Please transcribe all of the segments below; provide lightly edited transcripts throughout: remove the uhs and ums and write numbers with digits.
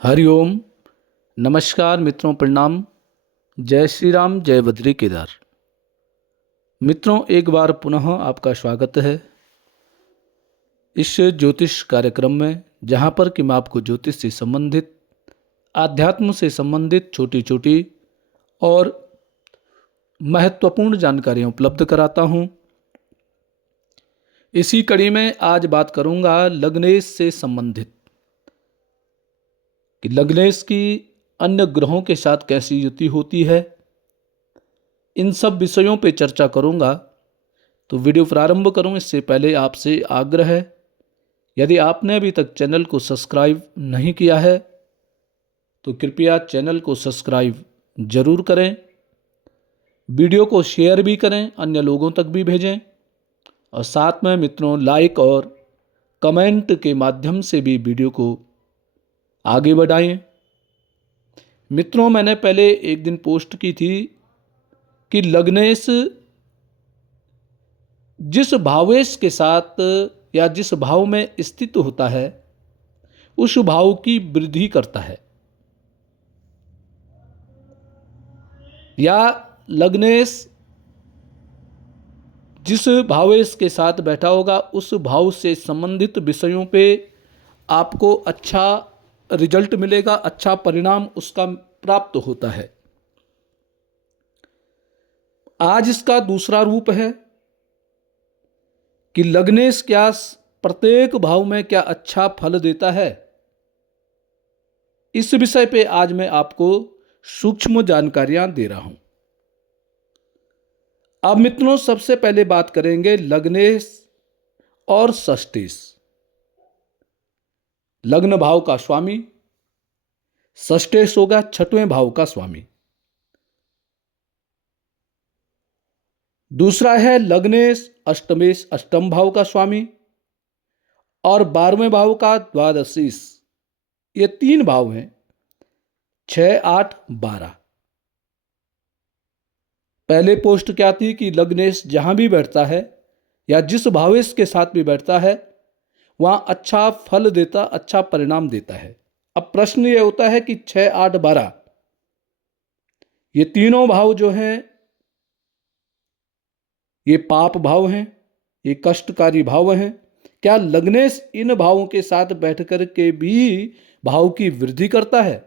हरिओम। नमस्कार मित्रों, प्रणाम। जय श्री राम, जय बद्री केदार। मित्रों, एक बार पुनः आपका स्वागत है इस ज्योतिष कार्यक्रम में, जहाँ पर कि मैं आपको ज्योतिष से संबंधित, आध्यात्म से संबंधित छोटी छोटी और महत्वपूर्ण जानकारियाँ उपलब्ध कराता हूँ। इसी कड़ी में आज बात करूँगा लग्नेश से संबंधित, कि लग्नेश की अन्य ग्रहों के साथ कैसी युति होती है। इन सब विषयों पे चर्चा करूँगा। तो वीडियो प्रारंभ करूँ इससे पहले आपसे आग्रह है, यदि आपने अभी तक चैनल को सब्सक्राइब नहीं किया है तो कृपया चैनल को सब्सक्राइब जरूर करें। वीडियो को शेयर भी करें, अन्य लोगों तक भी भेजें, और साथ में मित्रों लाइक और कमेंट के माध्यम से भी वीडियो को आगे बढ़ाएं। मित्रों, मैंने पहले एक दिन पोस्ट की थी कि लग्नेश जिस भावेश के साथ या जिस भाव में स्थित होता है उस भाव की वृद्धि करता है, या लग्नेश जिस भावेश के साथ बैठा होगा उस भाव से संबंधित विषयों पे आपको अच्छा रिजल्ट मिलेगा, अच्छा परिणाम उसका प्राप्त होता है। आज इसका दूसरा रूप है कि लग्नेश क्या प्रत्येक भाव में क्या अच्छा फल देता है। इस विषय पे आज मैं आपको सूक्ष्म जानकारियां दे रहा हूं। अब मित्रों, सबसे पहले बात करेंगे लग्नेश और षष्ठेश। लग्न भाव का स्वामी, षष्ठेश होगा छठवें भाव का स्वामी। दूसरा है लग्नेश अष्टमेश, अष्टम भाव का स्वामी, और 12वें भाव का द्वादशीश। ये तीन भाव हैं, 6, 8, 12। पहले पोस्ट क्या थी कि लग्नेश जहां भी बैठता है या जिस भावेश के साथ भी बैठता है वहां अच्छा फल देता, अच्छा परिणाम देता है। अब प्रश्न ये होता है कि 6, 8, 12 ये तीनों भाव जो हैं ये पाप भाव हैं, ये कष्टकारी भाव हैं। क्या लग्नेश इन भावों के साथ बैठकर के भी भाव की वृद्धि करता है?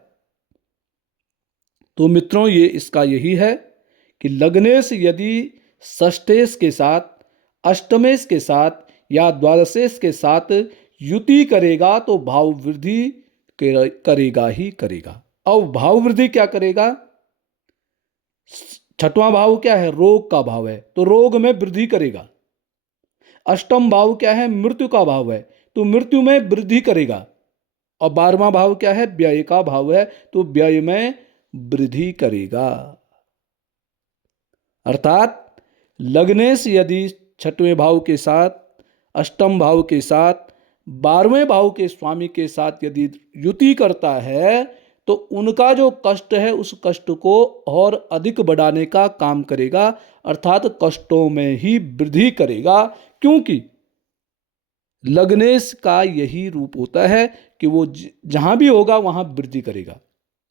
तो मित्रों, ये इसका यही है कि लग्नेश यदि षष्ठेश के साथ, अष्टमेश के साथ या द्वादशेश के साथ युति करेगा तो भाव वृद्धि करेगा ही करेगा। अब भाव वृद्धि क्या करेगा? छठवां भाव क्या है? रोग का भाव है, तो रोग में वृद्धि करेगा। अष्टम भाव क्या है? मृत्यु का भाव है, तो मृत्यु में वृद्धि करेगा। और 12वां भाव क्या है? व्यय का भाव है, तो व्यय में वृद्धि करेगा। अर्थात लग्नेश यदि छठवें भाव के साथ, अष्टम भाव के साथ, 12वें भाव के स्वामी के साथ यदि युति करता है तो उनका जो कष्ट है उस कष्ट को और अधिक बढ़ाने का काम करेगा, अर्थात कष्टों में ही वृद्धि करेगा। क्योंकि लग्नेश का यही रूप होता है कि वो जहां भी होगा वहां वृद्धि करेगा।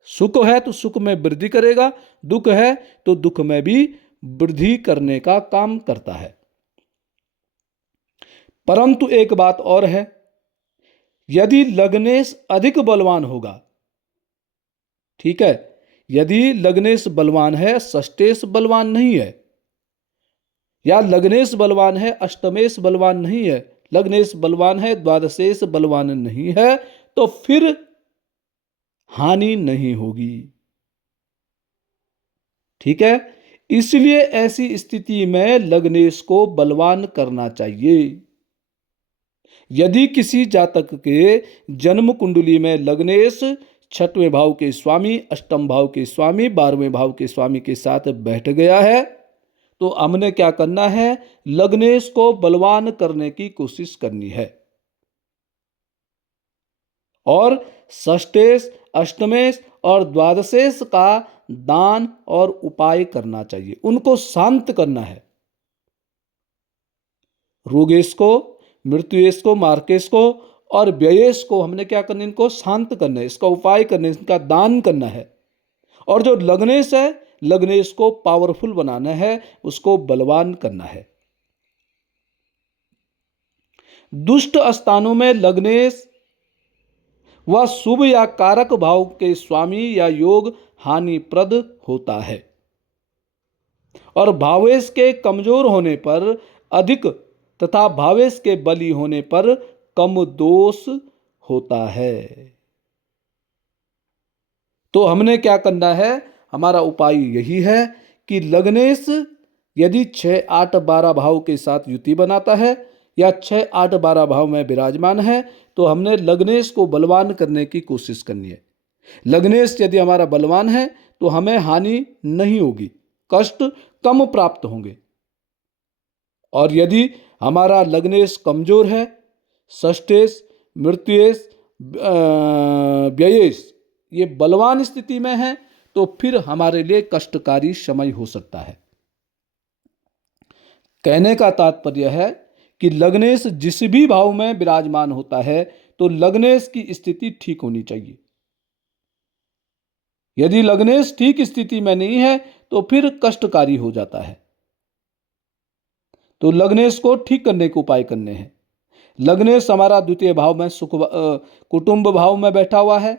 सुख है तो सुख में वृद्धि करेगा, दुख है तो दुख में भी वृद्धि करने का काम करता है। परंतु एक बात और है, यदि लग्नेश अधिक बलवान होगा, ठीक है, यदि लग्नेश बलवान है, षष्ठेश बलवान नहीं है, या लग्नेश बलवान है, अष्टमेश बलवान नहीं है, लग्नेश बलवान है, द्वादशेश बलवान नहीं है, तो फिर हानि नहीं होगी। ठीक है, इसलिए ऐसी स्थिति में लग्नेश को बलवान करना चाहिए। यदि किसी जातक के जन्म कुंडली में लग्नेश छठवें भाव के स्वामी, अष्टम भाव के स्वामी, 12वें भाव के स्वामी के साथ बैठ गया है, तो हमने क्या करना है? लग्नेश को बलवान करने की कोशिश करनी है, और षष्ठेश, अष्टमेश और द्वादशेश का दान और उपाय करना चाहिए, उनको शांत करना है। रोगेश को, मृत्युएश को, मार्केश को और व्ययेश को हमने क्या करना है, इनको शांत करना है, इसका उपाय करना है, इसका दान करना है। और जो लग्नेश है, लग्नेश को पावरफुल बनाना है, उसको बलवान करना है। दुष्ट स्थानों में लग्नेश वह शुभ या कारक भाव के स्वामी या योग हानिप्रद होता है, और भावेश के कमजोर होने पर अधिक तथा भावेश के बली होने पर कम दोष होता है। तो हमने क्या करना है, हमारा उपाय यही है कि लग्नेश यदि 6, 8, 12 भाव के साथ युति बनाता है या 6, 8, 12 भाव में विराजमान है, तो हमने लग्नेश को बलवान करने की कोशिश करनी है। लग्नेश यदि हमारा बलवान है तो हमें हानि नहीं होगी, कष्ट कम प्राप्त होंगे। और यदि हमारा लग्नेश कमजोर है, षष्ठेश, मृत्युएश, व्ययेश ये बलवान स्थिति में है, तो फिर हमारे लिए कष्टकारी समय हो सकता है। कहने का तात्पर्य है कि लग्नेश जिस भी भाव में विराजमान होता है तो लग्नेश की स्थिति ठीक होनी चाहिए। यदि लग्नेश ठीक स्थिति में नहीं है तो फिर कष्टकारी हो जाता है। तो लग्नेश को ठीक करने के उपाय करने हैं। लग्नेश हमारा द्वितीय भाव में कुटुंब भाव में बैठा हुआ है,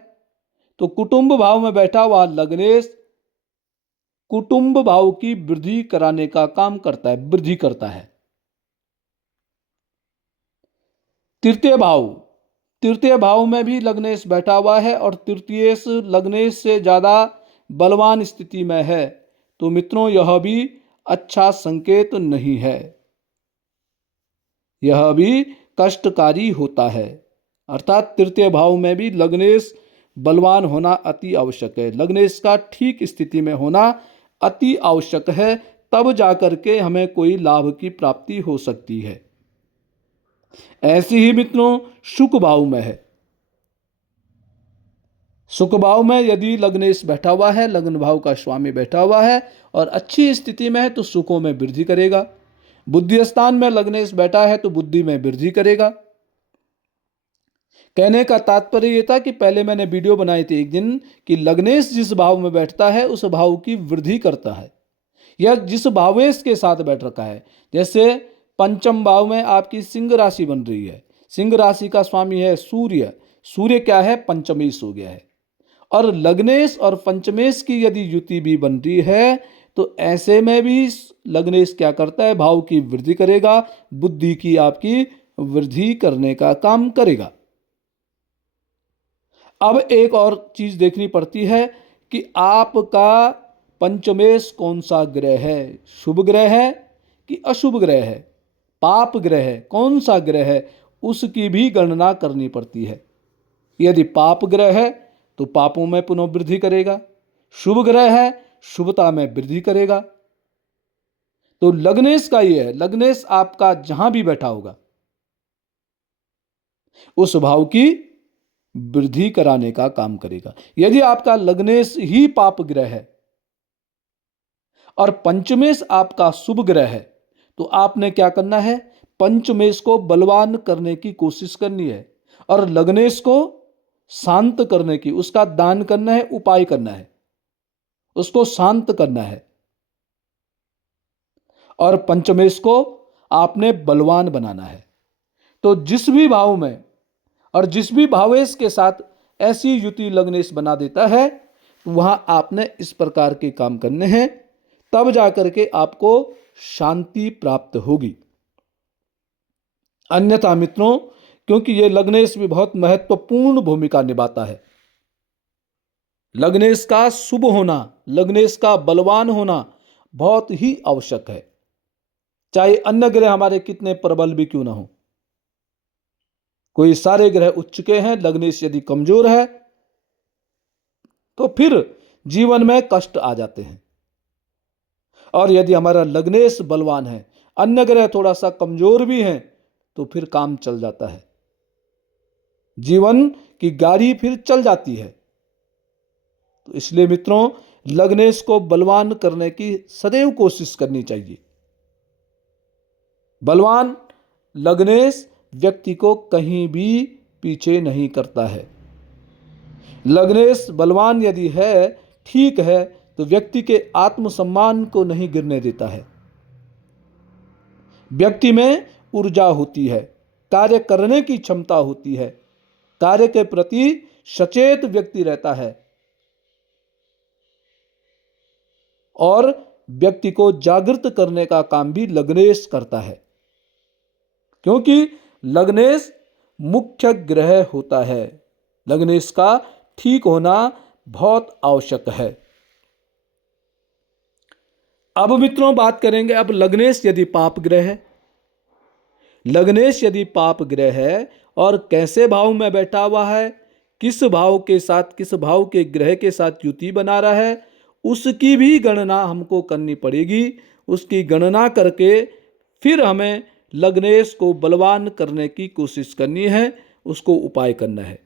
तो कुटुंब भाव में बैठा हुआ लग्नेश कुटुंब भाव की वृद्धि कराने का काम करता है, वृद्धि करता है। तृतीय भाव में भी लग्नेश बैठा हुआ है और तृतीयेश लग्नेश से ज्यादा बलवान स्थिति में है, तो मित्रों यह भी अच्छा संकेत नहीं है, यह भी कष्टकारी होता है। अर्थात तृतीय भाव में भी लग्नेश बलवान होना अति आवश्यक है, लग्नेश का ठीक स्थिति में होना अति आवश्यक है, तब जाकर के हमें कोई लाभ की प्राप्ति हो सकती है। ऐसी ही मित्रों शुक भाव में है। शुक भाव में यदि लग्नेश बैठा हुआ है, लग्न भाव का स्वामी बैठा हुआ है और अच्छी स्थिति में है तो सुखों में वृद्धि करेगा। बुद्धि स्थान में लग्नेश बैठा है तो बुद्धि में वृद्धि करेगा। कहने का तात्पर्य यह था कि पहले मैंने वीडियो बनाई थी एक दिन कि लग्नेश जिस भाव में बैठता है उस भाव की वृद्धि करता है, या जिस भावेश के साथ बैठ रखा है। जैसे पंचम भाव में आपकी सिंह राशि बन रही है, सिंह राशि का स्वामी है सूर्य, सूर्य क्या है, पंचमेश हो गया है। और लग्नेश और पंचमेश की यदि युति भी बन रही है तो ऐसे में भी लग्नेश क्या करता है, भाव की वृद्धि करेगा, बुद्धि की आपकी वृद्धि करने का काम करेगा। अब एक और चीज देखनी पड़ती है कि आपका पंचमेश कौन सा ग्रह है, शुभ ग्रह है कि अशुभ ग्रह है, पाप ग्रह है, कौन सा ग्रह है, उसकी भी गणना करनी पड़ती है। यदि पाप ग्रह है तो पापों में पुनः वृद्धि करेगा, शुभ ग्रह है शुभता में वृद्धि करेगा। तो लग्नेश का यह है, लग्नेश आपका जहां भी बैठा होगा उस भाव की वृद्धि कराने का काम करेगा। यदि आपका लग्नेश ही पाप ग्रह है और पंचमेश आपका शुभ ग्रह है तो आपने क्या करना है, पंचमेश को बलवान करने की कोशिश करनी है और लग्नेश को शांत करने की, उसका दान करना है, उपाय करना है, उसको शांत करना है और पंचमेश को आपने बलवान बनाना है। तो जिस भी भाव में और जिस भी भावेश के साथ ऐसी युति लग्नेश बना देता है वहां आपने इस प्रकार के काम करने हैं, तब जाकर के आपको शांति प्राप्त होगी। अन्यथा मित्रों, क्योंकि यह लग्नेश भी बहुत महत्वपूर्ण भूमिका निभाता है, लग्नेश का शुभ होना, लग्नेश का बलवान होना बहुत ही आवश्यक है, चाहे अन्य ग्रह हमारे कितने प्रबल भी क्यों ना हो। कोई सारे ग्रह उच्च के हैं, लग्नेश यदि कमजोर है तो फिर जीवन में कष्ट आ जाते हैं। और यदि हमारा लग्नेश बलवान है, अन्य ग्रह थोड़ा सा कमजोर भी हैं, तो फिर काम चल जाता है, जीवन की गाड़ी फिर चल जाती है। तो इसलिए मित्रों, लग्नेश को बलवान करने की सदैव कोशिश करनी चाहिए। बलवान लग्नेश व्यक्ति को कहीं भी पीछे नहीं करता है। लग्नेश बलवान यदि है, ठीक है, तो व्यक्ति के आत्मसम्मान को नहीं गिरने देता है। व्यक्ति में ऊर्जा होती है, कार्य करने की क्षमता होती है, कार्य के प्रति सचेत व्यक्ति रहता है और व्यक्ति को जागृत करने का काम भी लग्नेश करता है, क्योंकि लग्नेश मुख्य ग्रह होता है। लग्नेश का ठीक होना बहुत आवश्यक है। अब मित्रों बात करेंगे, अब लग्नेश यदि पाप ग्रह है, लग्नेश यदि पाप ग्रह है और कैसे भाव में बैठा हुआ है, किस भाव के साथ, किस भाव के ग्रह के साथ युति बना रहा है, उसकी भी गणना हमको करनी पड़ेगी। उसकी गणना करके फिर हमें लग्नेश को बलवान करने की कोशिश करनी है, उसको उपाय करना है।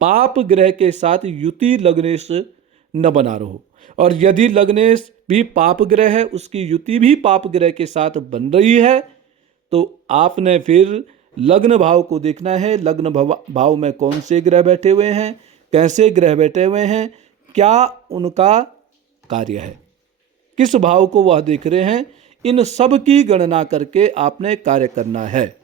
पाप ग्रह के साथ युति लग्नेश न बना रहो, और यदि लग्नेश भी पाप ग्रह है, उसकी युति भी पाप ग्रह के साथ बन रही है, तो आपने फिर लग्न भाव को देखना है। लग्न भाव में कौन से ग्रह बैठे हुए हैं, कैसे ग्रह बैठे हुए हैं, क्या उनका कार्य है, किस भाव को वह देख रहे हैं, इन सब की गणना करके आपने कार्य करना है।